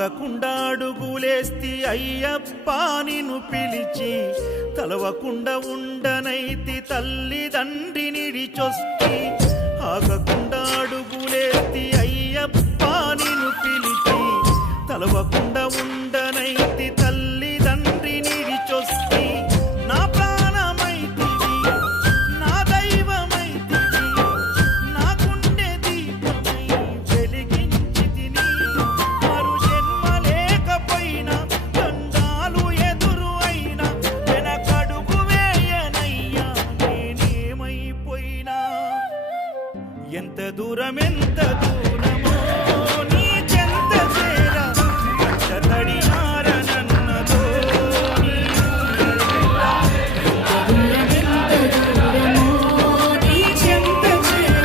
ఆగకుండా అడుగులేస్తి అయ్యప్ప నిన్ను పిలిచి, తలవకుండా ఉండనైతి తల్లిదండ్రినిడిచొస్తి. ఆగకుండా అడుగులేస్తి అయ్యప్ప నిన్ను పిలిచి, తలవకుండా ఉండనైతి తల్లిదండ్రినిడిచొస్తి. నా ప్రాణమైతివి, నా దైవమైతివి, నా గుండె దీపమై వెలిగించితిని. మరు జన్మ లేకపోయినా, దండాలు ఎదురు అయినా, వెనకడుగు వేయనయ్యా నేనేమైపోయినా. ఎంత దూరం ఎంత దూరమో నీ చెంత చేర, తడియారనన్నదో నీ చెంత చేర.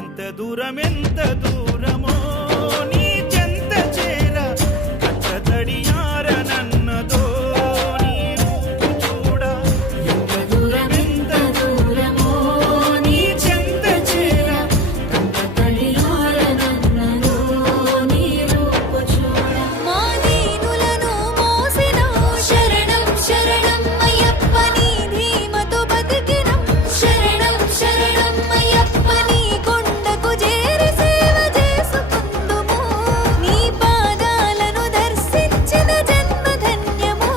ఎంత దూరం ఎంత దూరమో నీ చెంత చేర, తడియారనన్నదో నీ రూపు చూడ. ఎంత దూరం ఎంత దూరమో నీ చెంత చేర, తడియారనన్నదో నీ రూపు చూడ. మా దీనులను మోసినం, శరణం శరణం అయ్యప్ప నీ ధీమతో బతికినం. శరణం శరణం అయ్యప్ప నీ కొండకు చేరి సేవ చేసుకుందుము. నీ పాదాలను దర్శించిన జన్మ ధన్యము.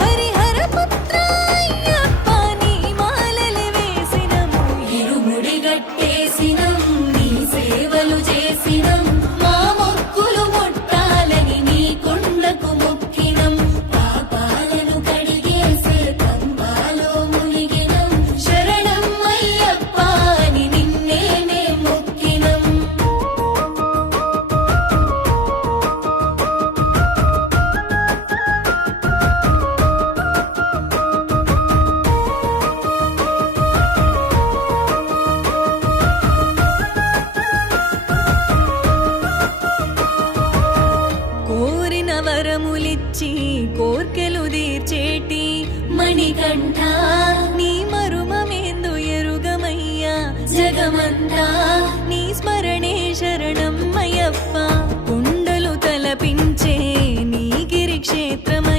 హరిహర పుత్ర అయ్యప్ప నీ మాలలు వేసినము. ఇరుముడి గట్టేసినం, నీ సేవలు చేసినం. మా మొక్కులు ముట్టాలని నీ కొండకు మొక్కినం. పాపాలను కడిగేసే తంబాలో మునిగినం. శరణం అయ్యప్ప అని నిన్నేనే మొక్కినం. కోరిన వరములిచ్చి కోర్కెలు తీర్చేటి మణికంఠ, నీ మరుమమేందు ఎరుగమయ్యా జగమంతా. నీ స్మరణే శరణం అయ్యప్ప. కొండలు తలపించే నీ గిరి క్షేత్రమయ్యా.